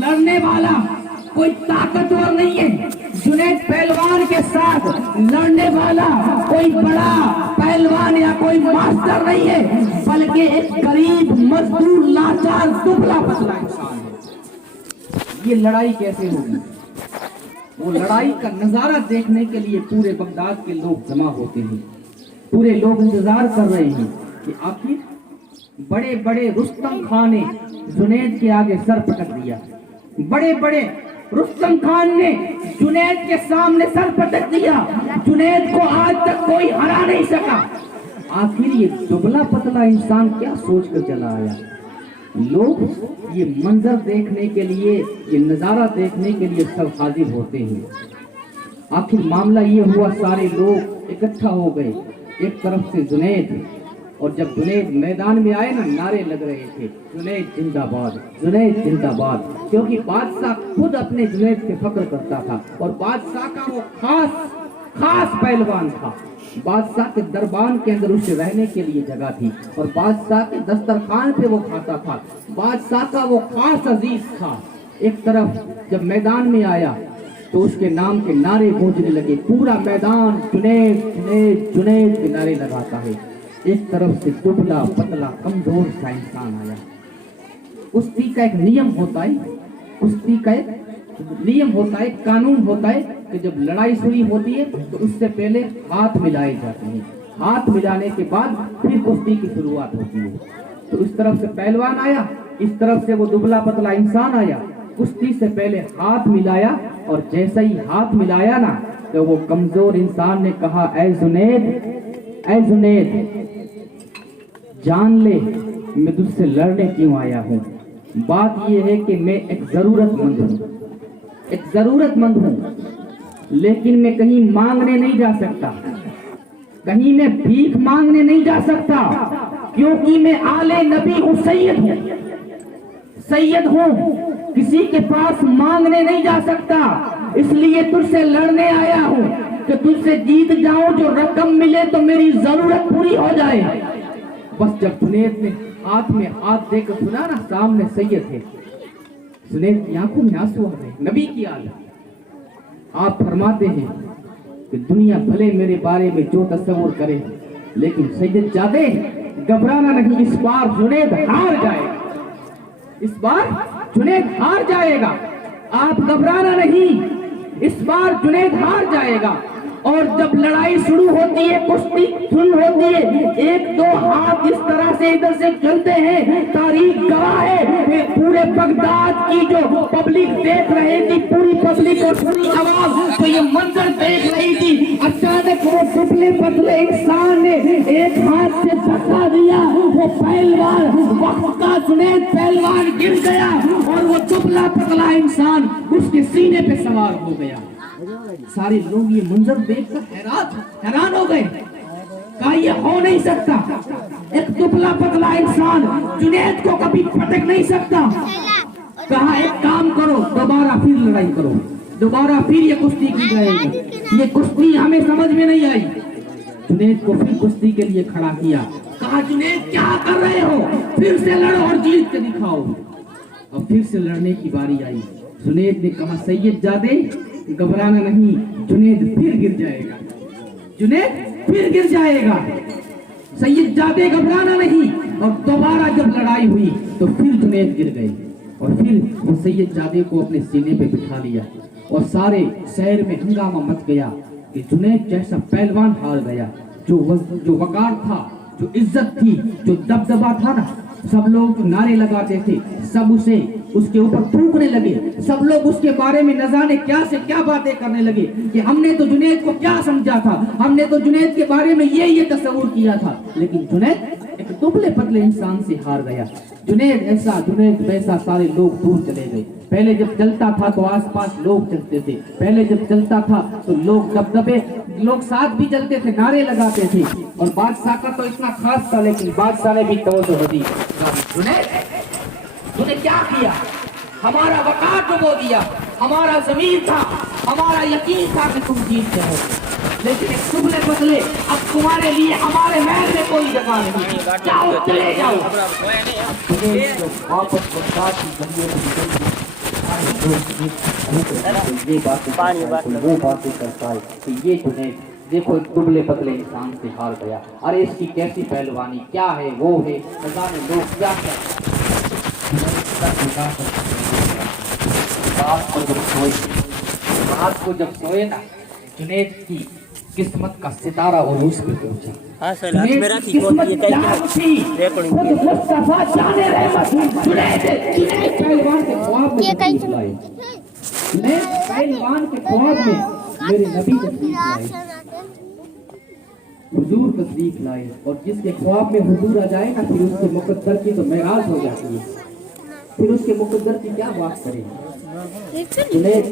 لڑنے والا کوئی طاقتور نہیں ہے، جنید پہلوان کے ساتھ لڑنے والا کوئی بڑا پہلوان یا کوئی ماسٹر نہیں ہے، بلکہ ایک غریب مزدور لاچار دبلا پتلا انسان ہے۔ یہ لڑائی کیسے ہوگی؟ وہ لڑائی کا نظارہ دیکھنے کے لیے پورے بغداد کے لوگ جمع ہوتے ہیں، پورے لوگ انتظار کر رہے ہیں کہ آخر بڑے بڑے رستم خان نے جنید کے آگے سر پٹک دیا، بڑے بڑے رستم خان نے جنید کے سامنے سر پٹک دیا، جنید کو آج تک کوئی ہرا نہیں سکا۔ آخر یہ دبلا پتلا انسان کیا سوچ کر چلا آیا؟ لوگ یہ منظر دیکھنے کے لیے، یہ نظارہ دیکھنے کے لیے سب حاضر ہوتے ہیں۔ آخر معاملہ یہ ہوا، سارے لوگ اکٹھا ہو گئے، ایک طرف سے جنید، اور جب جنید میدان میں آئے نا، نعرے لگ رہے تھے، جنید زندہ باد، جنید زندہ باد، کیونکہ بادشاہ خود اپنے جنید سے فخر کرتا تھا، اور بادشاہ کا وہ خاص پہلوان تھا۔ بادشاہ کے دربان کے اندر اسے رہنے کے لیے جگہ تھی، اور بادشاہ کے دسترخوان پہ وہ کھاتا تھا، بادشاہ کا وہ خاص عزیز تھا۔ ایک طرف جب میدان میں آیا تو اس کے نام کے نعرے گونجنے لگے، پورا میدان جنید جنید جنید کے نعرے لگاتا ہے۔ ایک طرف سے دبلا پتلا کمزور سا انسان آیا۔ کشتی کا ایک نیم ہوتا ہے، کشتی کا ایک نیم ہوتا ہے، قانون ہوتا ہے کہ جب لڑائی شروع ہوتی ہے تو اس سے پہلے ہاتھ ملائے جاتے ہیں، ہاتھ ملانے کے بعد پھر کشتی کی شروعات ہوتی ہے۔ تو اس طرف سے پہلوان آیا، اس طرف سے وہ دبلا پتلا انسان آیا، کشتی سے پہلے ہاتھ ملایا، اور جیسا ہی ہاتھ ملایا نا تو وہ کمزور انسان نے کہا، اے جنید جان لے میں تجھ سے لڑنے کیوں آیا ہوں۔ بات یہ ہے کہ میں ایک ضرورت مند ہوں، لیکن میں کہیں مانگنے نہیں جا سکتا، کہیں میں بھیک مانگنے نہیں جا سکتا، کیونکہ میں آل نبی ہوں، سید ہوں، کسی کے پاس مانگنے نہیں جا سکتا، اس لیے تجھ سے لڑنے آیا ہوں کہ تجھ سے جیت جاؤں، جو رقم ملے تو میری ضرورت پوری ہو جائے۔ بس جب جنید نے ہاتھ میں ہاتھ دے کر سنا نا، سامنے سید ہے، جنید کی آنکھوں میں آنسو آ گئے، نبی کی حالت۔ آپ فرماتے ہیں کہ دنیا بھلے میرے بارے میں جو تصور کرے، لیکن سید جادے گھبرانا نہیں، اس بار جنید ہار جائے گا، اس بار جنید ہار جائے گا، آپ گھبرانا نہیں، اس بار جنید ہار جائے گا۔ اور جب لڑائی شروع ہوتی ہے، کشتی شروع ہوتی ہے، ایک دو ہاتھ اس طرح سے ادھر سے چلتے ہیں، تاریخ گواہ ہے کہ پورے بغداد کی جو پبلک دیکھ رہی تھی، پوری پبلک اور پوری عوام تو یہ منظر دیکھ رہی تھی، اچانک وہ دبلے پتلے انسان نے ایک ہاتھ سے دھکا دیا، وہ پہلوان وقت کا جنید پہلوان گر گیا، اور وہ دبلا پتلا انسان اس کے سینے پہ سوار ہو گیا۔ سارے لوگ یہ منظر دیکھ کر حیران ہو گئے، کہا یہ ہو نہیں سکتا، ایک دبلا پتلا انسان جنید کو کبھی پٹک نہیں سکتا۔ کہا ایک کام کرو، دوبارہ پھر لڑائی کرو، دوبارہ پھر یہ کشتی کی جائے گی، یہ کشتی ہمیں سمجھ میں نہیں آئی۔ جنید کو پھر کشتی کے لیے کھڑا کیا، کہا جنید کیا کر رہے ہو، پھر سے لڑو اور جیت کے دکھاؤ۔ اور پھر سے لڑنے کی باری آئی، جنید نے کہا سید جادے گھبرانا نہیں، جنید پھر گر جائے گا، جنید پھر گر جائے گا، سید جادے گھبرانا نہیں۔ اور دوبارہ جب لڑائی ہوئی تو پھر جنید گر گئے، اور پھر وہ سید جادے کو اپنے سینے پہ بٹھا لیا، اور سارے شہر میں ہنگامہ مچ گیا کہ جنید جیسا پہلوان ہار گیا، جو وقار تھا، جو عزت تھی، جو دبدبا تھا نا، سب لوگ نعرے لگاتے تھے، سب اسے اس کے اوپر تھوکنے لگے، سب لوگ اس کے بارے میں نہ جانے کیا سے کیا باتیں کرنے لگے کہ ہم نے تو جنید کو کیا سمجھا تھا، ہم نے تو جنید کے بارے میں یہ تصور کیا تھا، لیکن جنید ایک دبلے پتلے انسان سے ہار گیا۔ جنید ایسا، جنید ویسا، سارے لوگ دور چلے گئے۔ پہلے جب چلتا تھا تو آس پاس لوگ چلتے تھے، پہلے جب چلتا تھا تو لوگ دبدبے، لوگ ساتھ بھی چلتے تھے، نعرے لگاتے تھے، اور بادشاہ کا تو اتنا خاص تھا، لیکن بادشاہ نے بھی توجہ دی، جنید نے کیا کیا، ہمارا وقار ڈبو دیا، ہمارا ضمیر تھا، ہمارا یقین تھا کہ تم جیت جاؤ، لیکن ایک دبلے پتلے، اب تمہارے لیے ہمارے محل میں کوئی جگہ نہیں، جاؤ چلے جاؤ۔ واپس بغداد کی گلیوں میں نکل گئے، یہ باتیں وہ باتیں کرتا ہے کہ یہ جنید دیکھو ایک دبلے پتلے انسان سے ہار گیا، ارے اس کی کیسی پہلوانی، کیا ہے وہ ہے، خزانے لوگ کیا رات کو جب سوئے نا، جنید کی قسمت کا ستارہ عروج پہ پہنچا، جنید کی قسمت جاگ تھی، خود مصطفیٰ جان رحمت جنید پہلوان کے خواب میں تشریف لائے، جنید پہلوان کے خواب میں میرے نبی تشریف لائے، حضور تشریف لائے، اور جس کے خواب میں حضور آ جائے نا پھر اس کے مقدر کی تو معراج ہو جاتی ہے، پھر اس کے مقدر کی کیا بات کریں۔ جنید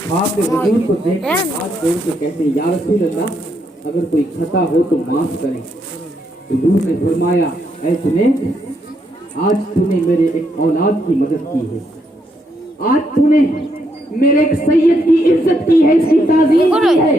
خواب میں حضور کو دیکھ کر ہاتھ جوڑ کے کہتے ہیں یا رسول اللہ اگر کوئی خطا ہو تو معاف کریں۔ حضور نے فرمایا اے جنید آج تو نے میرے ایک اولاد کی مدد کی ہے، آج تو نے میرے ایک سید کی عزت کی ہے، اس کی تعظیم کی ہے،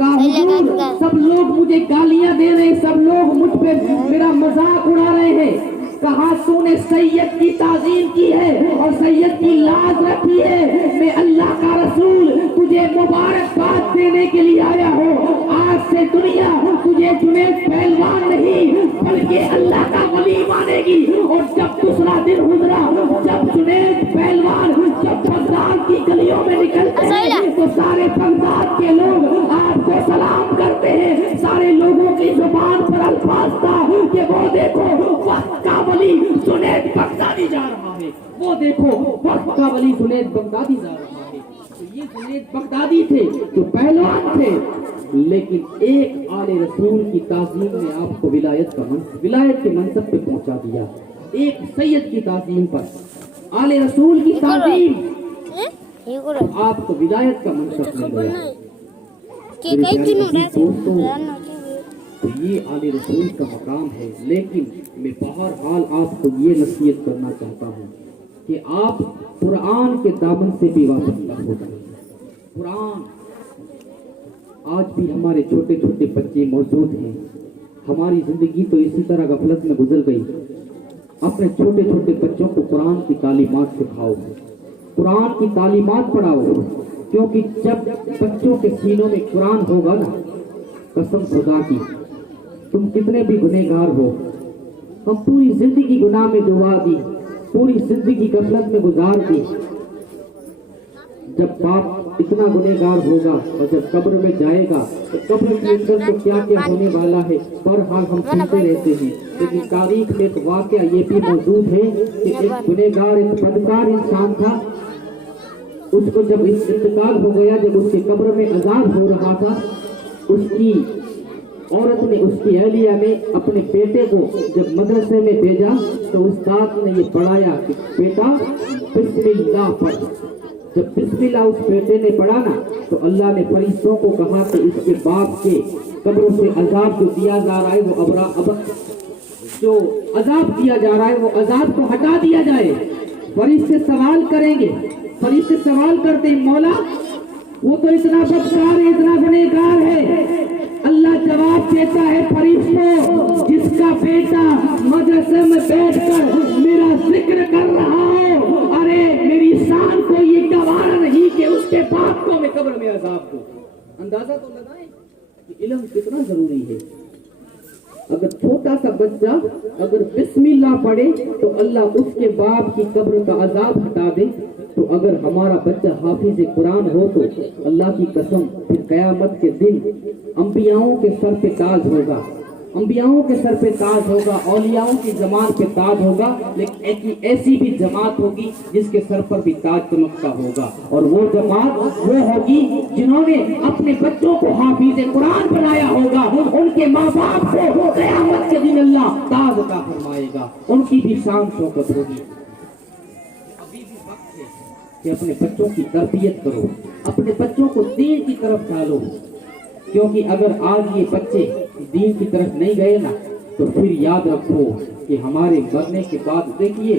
حضور سب لوگ مجھے گالیاں دے رہے ہیں، سب لوگ مجھ پہ میرا مذاق اڑا رہے ہیں، کہا تو نے سید کی تعظیم کی ہے اور سید کی لاز رکھی ہے، میں اللہ کا رسول تجھے مبارکباد دینے کے لیے آیا ہوں، آج سے دنیا تجھے جنید پہلوان نہیں بلکہ اللہ کا ولی مانے گی۔ اور جب دوسرا دن گزرا، جب جنید پہلوان جب بغداد کی گلیوں میں نکلتے ہیں تو سارے بغداد کے لوگ آپ کو سلام کرتے ہیں، سارے لوگوں کی زبان پر الفاظ تھا کہ وہ دیکھو وقت کا ولی جنید بغدادی جا رہا ہے، وہ دیکھو وقت کا ولی جنید بغدادی جا رہا ہے۔ تو یہ جنید بغدادی تھے جو پہلوان تھے، لیکن ایک آل رسول کی تعظیم نے آپ کو ولایت کے منصب پہ پہنچا دیا، ایک سید کی تعظیم پر آل رسول کی تعظیم آپ کو ولایت کا منصب مل گیا۔ تو یہ آل رسول کا مقام ہے، لیکن میں بہرحال آپ کو یہ نصیحت کرنا چاہتا ہوں کہ آپ قرآن کے دامن سے بھی وابستہ ہو جائیں۔ قرآن آج بھی ہمارے چھوٹے چھوٹے بچے موجود ہیں، ہماری زندگی تو اسی طرح غفلت میں گزر گئی۔ اپنے چھوٹے چھوٹے بچوں کو قرآن کی تعلیمات سکھاؤ، قرآن کی تعلیمات پڑھاؤ، کیونکہ جب بچوں کے سینوں میں قرآن ہوگا نا، قسم خدا کی تم کتنے بھی گنہگار ہو، ہم پوری زندگی گناہ میں ڈوبا دی، پوری زندگی غفلت میں گزار دی، جب باپ اتنا گنہگار ہوگا اور جب قبر میں جائے گا تو قبر کے اندر تو کیا کیا ہونے والا ہے بہرحال ہم سنتے رہتے ہیں، لیکن تاریخ میں ایک واقعہ یہ بھی موجود ہے کہ ایک گنہگار ایک بدکار انسان تھا، اس کو جب انتقال ہو گیا، جب اس کی قبر میں عذاب ہو رہا تھا، اس کی عورت نے، اس کی اہلیہ نے اپنے بیٹے کو جب مدرسے میں بھیجا تو استاد نے یہ پڑھایا کہ بیٹا بسم اللہ پڑھ۔ جب بسم اللہ اس بیٹے نے پڑھا نا تو اللہ نے فرشتوں کو کہا کہ اس کے باپ کے قبروں سے عذاب جو دیا جا رہا ہے وہ جو عذاب دیا جا رہا ہے وہ عذاب کو ہٹا دیا جائے۔ فرشتے سوال کریں گے، فرشتے سوال کرتے ہیں مولا وہ تو اتنا بدکار ہے، اتنا گنہگار ہے، اللہ جواب دیتا ہے فرشتوں جس کا بیٹا مدرسے میں بیٹھ کر میرا ذکر کر رہا ہو، ارے میری شان کو یہ گوارا نہیں کہ اس کے باپ کو میں قبر میں عذاب دوں۔ اندازہ تو لگائیں کہ علم کتنا ضروری ہے۔ اگر چھوٹا سا بچہ اگر بسم اللہ پڑھے تو اللہ اس کے باپ کی قبر کا عذاب ہٹا دے، تو اگر ہمارا بچہ حافظ قرآن ہو تو اللہ کی قسم پھر قیامت کے دن انبیاؤں کے سر پہ تاج ہوگا، انبیاؤں کے سر پہ تاج ہوگا، اولیاؤں کی زبان پہ تاج ہوگا، لیکن ایک ایسی بھی جماعت ہوگی جس کے سر پر بھی تاج چمکتا ہوگا، اور وہ جماعت وہ ہوگی جنہوں نے اپنے بچوں کو حافظ قرآن بنایا ہوگا، ان کے ماں باپ کو قیامت کے دن اللہ تاج عطا فرمائے گا، ان کی بھی شان شوکت ہوگی۔ ابھی بھی وقت ہے کہ اپنے بچوں کی تربیت کرو، اپنے بچوں کو دین کی طرف ڈالو، کیونکہ اگر آج یہ بچے دین کی طرف نہیں گئے نا تو پھر یاد رکھو کہ ہمارے مرنے کے بعد دیکھیے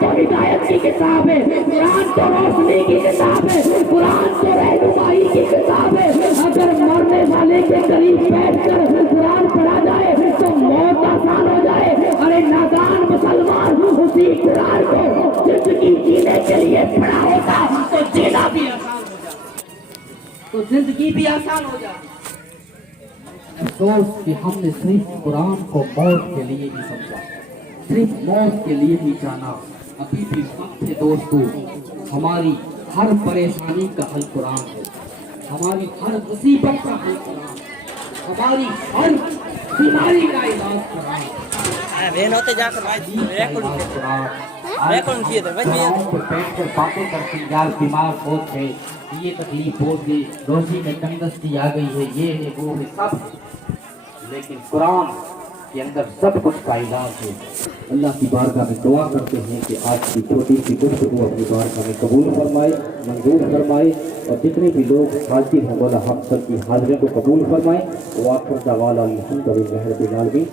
تو ہدایت کی کتاب ہے، قرآن تو روشنی کی کتاب ہے، قرآن تو رہنمائی کی کتاب ہے۔ اگر مرنے والے کے قریب بیٹھ کر قرآن پڑھا جائے تو موت آسان ہو جائے۔ ارے نادان مسلمان اسی قرآن کو زندگی جینے کے لیے پڑھا ہوتا تو جینا بھی آسان ہو جاتا، تو زندگی بھی آسان ہو جاتی۔ افسوس کہ ہم نے صرف قرآن کو موت کے لیے ہی سمجھا، صرف موت کے لیے ہی جانا۔ ابھی بھی وقت ہے دوستو، ہماری ہر پریشانی کا حل قرآن ہے، ہماری ہر مصیبت کا حل قرآن، ہماری ہر بیماری کا علاج قرآن ہے۔ بیٹھ کر باتیں کرتے یار بیمار بہت ہے، یہ تکلیف بہت ہے، روزی میں تنگستی آ گئی ہے، یہ ہے وہ ہے، سب ہے، لیکن قرآن کے اندر سب کچھ کا علاج ہے۔ اللہ کی بارگاہ میں دعا کرتے ہیں کہ آج کی چھوٹی سی گفتگو اپنی بارگاہ میں قبول فرمائے، منظور فرمائے، اور جتنے بھی لوگ حاضر ہیں مولا ہم سب کی حاضری کو قبول فرمائے۔ وآخر دعوانا الحمدللہ رب العالمین۔